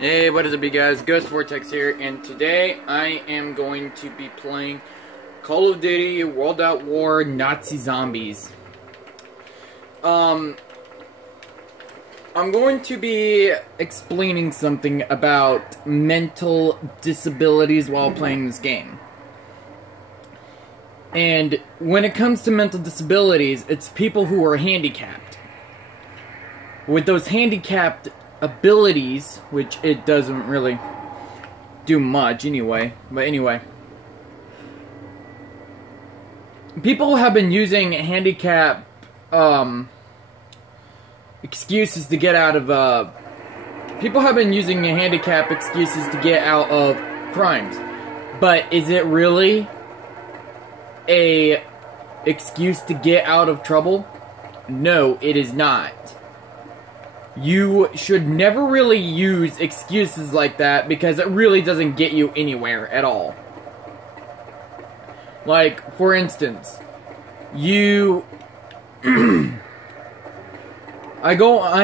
Hey, what is up, you guys? Ghost Vortex here, and today I am going to be playing Call of Duty World at War Nazi Zombies. I'm going to be explaining something about mental disabilities while playing this game. And when it comes to mental disabilities, it's people who are handicapped. With those handicapped abilities, which it doesn't really do much anyway, but anyway. People have been using handicap, excuses to get out of, people have been using handicap excuses to get out of crimes. But is it really a excuse to get out of trouble? No, it is not. You should never really use excuses like that because it really doesn't get you anywhere at all. Like, for instance, I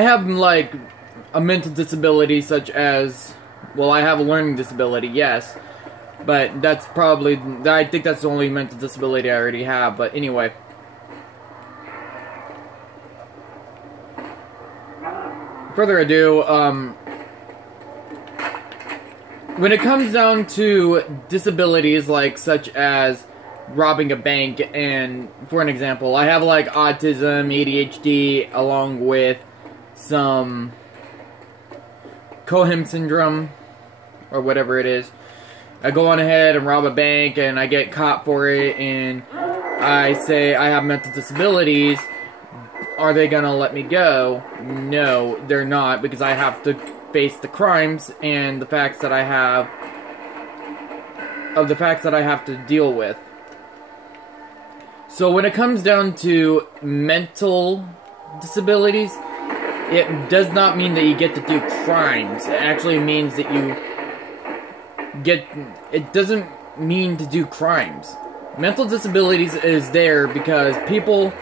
have like a mental disability such as, well, I have a learning disability, yes, but that's probably, I think that's the only mental disability I already have, but anyway. Further ado, when it comes down to disabilities like such as robbing a bank, and for an example, I have like autism, ADHD, along with some Cohen syndrome, or whatever it is. I go on ahead and rob a bank, and I get caught for it, and I say I have mental disabilities. Are they gonna let me go? No, they're not, because I have to face the crimes and the facts that I have to deal with. So when it comes down to mental disabilities, it does not mean that you get to do crimes. It actually means that it doesn't mean to do crimes. Mental disabilities is there because people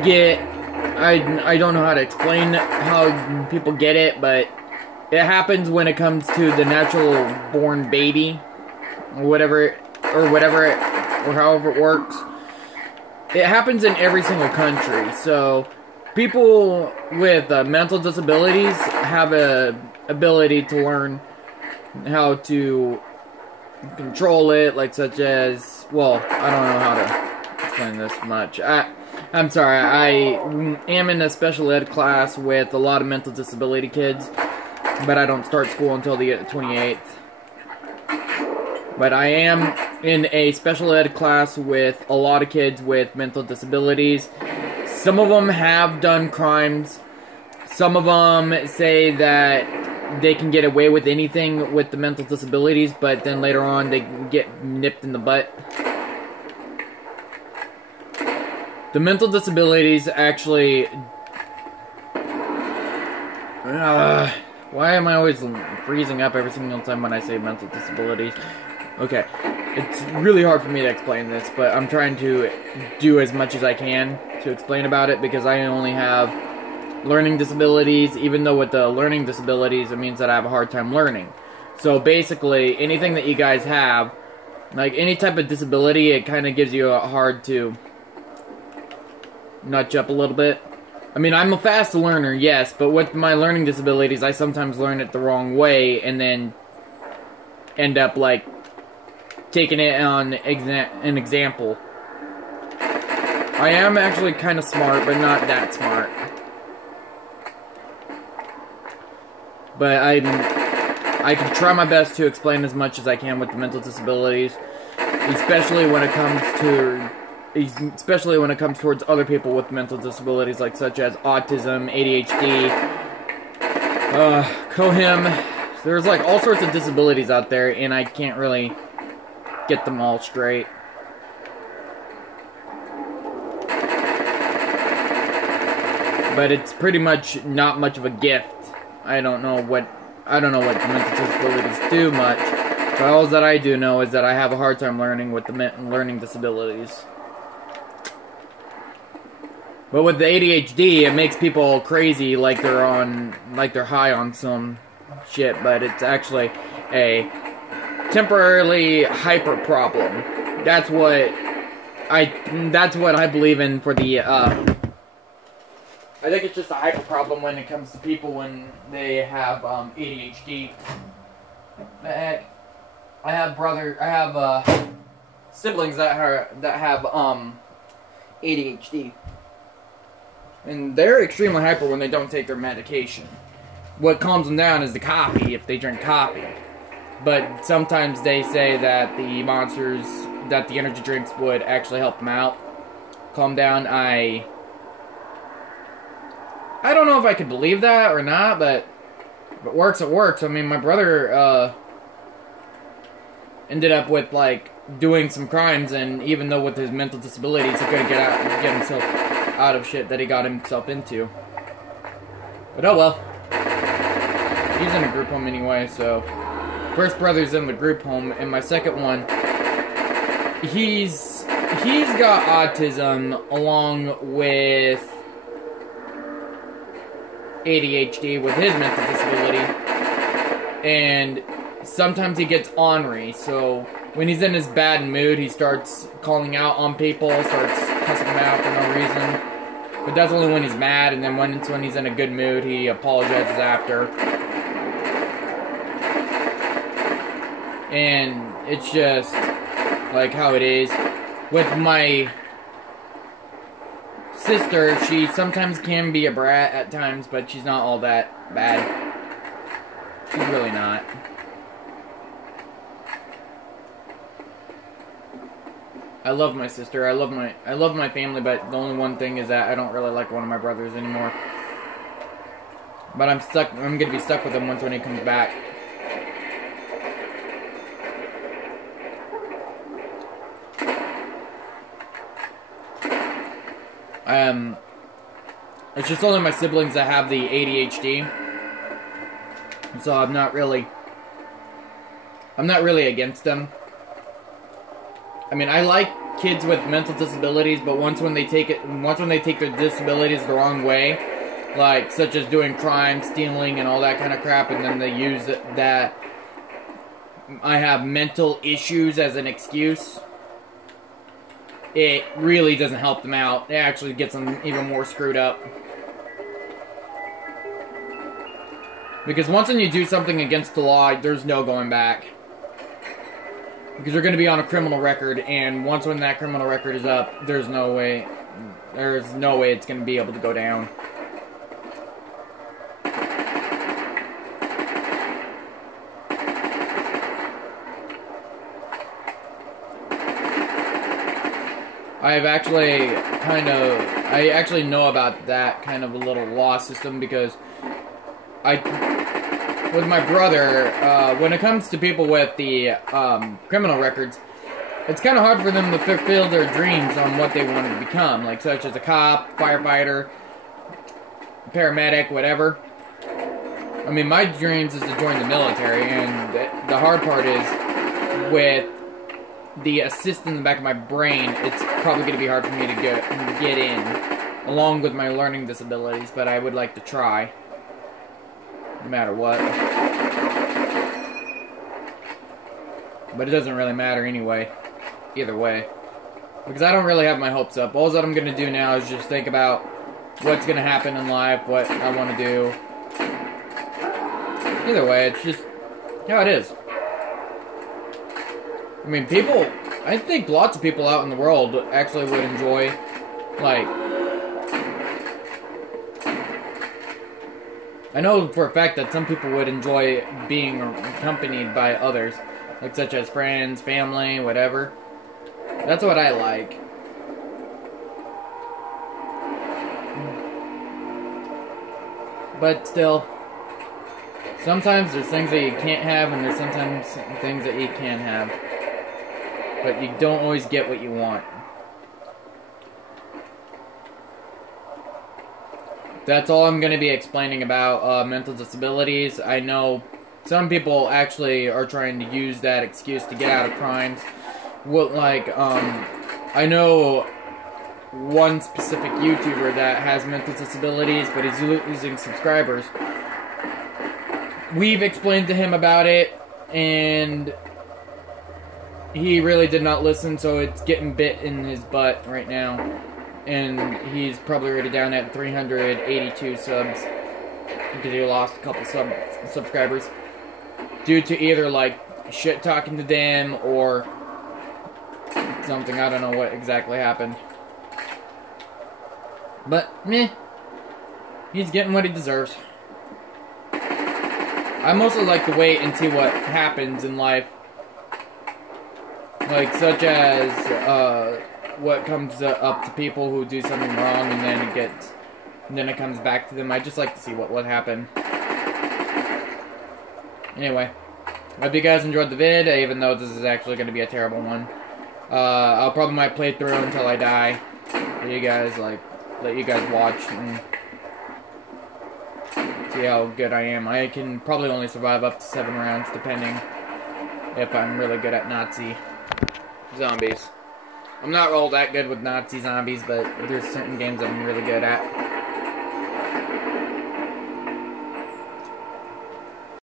I don't know how to explain how people get it, but it happens when it comes to the natural born baby, or however it works. It happens in every single country, so people with mental disabilities have a ability to learn how to control it, like such as, well, I don't know how to explain this much. I'm sorry, I am in a special ed class with a lot of mental disability kids, but I don't start school until the 28th. But I am in a special ed class with a lot of kids with mental disabilities. Some of them have done crimes. Some of them say that they can get away with anything with the mental disabilities, but then later on they get nipped in the butt. The mental disabilities actually... why am I always freezing up every single time when I say mental disabilities? Okay, it's really hard for me to explain this, but I'm trying to do as much as I can to explain about it, because I only have learning disabilities, even though with the learning disabilities, it means that I have a hard time learning. So basically, anything that you guys have, like any type of disability, it kind of gives you a hard to nudge up a little bit. I mean, I'm a fast learner, yes, but with my learning disabilities, I sometimes learn it the wrong way, and then end up, like, taking it on an example. I am actually kind of smart, but not that smart. But I can try my best to explain as much as I can with the mental disabilities, especially when it comes towards other people with mental disabilities, like such as autism, ADHD, Cohen. There's like all sorts of disabilities out there, and I can't really get them all straight. But it's pretty much not much of a gift. I don't know what the mental disabilities do much. But all that I do know is that I have a hard time learning with the learning disabilities. But with the ADHD, it makes people crazy, like they're high on some shit, but it's actually a temporarily hyper problem. That's what I believe in for the, I think it's just a hyper problem when it comes to people when they have, ADHD. The heck? I have siblings that have, ADHD. And they're extremely hyper when they don't take their medication. What calms them down is the coffee, if they drink coffee. But sometimes they say that the the energy drinks would actually help them out. Calm down. I don't know if I could believe that or not, but if it works, it works. I mean, my brother, ended up with, like, doing some crimes, and even though with his mental disabilities, he couldn't get himself out of shit that he got himself into. But oh well. He's in a group home anyway, so... First brother's in the group home, and my second one, he's got autism along with ADHD with his mental disability, and sometimes he gets ornery, so when he's in his bad mood, he starts calling out on people, starts cussing them out for no reason, but that's only when he's mad, and then when he's in a good mood, he apologizes after. And it's just like how it is. With my sister, she sometimes can be a brat at times, but she's not all that bad. She's really not. I love my sister. I love my family, but the only one thing is that I don't really like one of my brothers anymore. But I'm gonna be stuck with him when he comes back. It's just only my siblings that have the ADHD, so I'm not really against them. I mean, I like kids with mental disabilities, but once when they take their disabilities the wrong way, like such as doing crime, stealing, and all that kind of crap, and then they use that I have mental issues as an excuse, it really doesn't help them out. It actually gets them even more screwed up. Because once when you do something against the law, there's no going back. Because you're going to be on a criminal record, and once when that criminal record is up, there's no way it's going to be able to go down. I actually know about that kind of a little law system because with my brother, when it comes to people with the criminal records, it's kind of hard for them to fulfill their dreams on what they want to become, like such as a cop, firefighter, paramedic, whatever. I mean, my dreams is to join the military, and the hard part is with the assist in the back of my brain, it's probably going to be hard for me to get in, along with my learning disabilities, but I would like to try, no matter what. But it doesn't really matter anyway, either way, because I don't really have my hopes up. All that I'm going to do now is just think about what's going to happen in life, what I want to do. Either way, it's just how it is. I mean, I think lots of people out in the world actually would enjoy, like, I know for a fact that some people would enjoy being accompanied by others, like such as friends, family, whatever. That's what I like. But still, sometimes there's things that you can't have, and there's sometimes things that you can have. But you don't always get what you want. That's all I'm going to be explaining about mental disabilities. I know some people actually are trying to use that excuse to get out of crimes. I know one specific YouTuber that has mental disabilities, but he's losing subscribers. We've explained to him about it, and he really did not listen, so it's getting bit in his butt right now. And he's probably already down at 382 subs, because he lost a couple subscribers due to either, like, shit talking to them or something. I don't know what exactly happened. But, meh. He's getting what he deserves. I mostly like to wait and see what happens in life. Like, such as, what comes up to people who do something wrong and then it comes back to them. I just like to see what would happen. Anyway. Hope you guys enjoyed the vid, even though this is actually going to be a terrible one. I'll probably might play through until I die. Let you guys watch and see how good I am. I can probably only survive up to 7 rounds, depending if I'm really good at Nazi zombies. I'm not all that good with Nazi zombies, but there's certain games I'm really good at.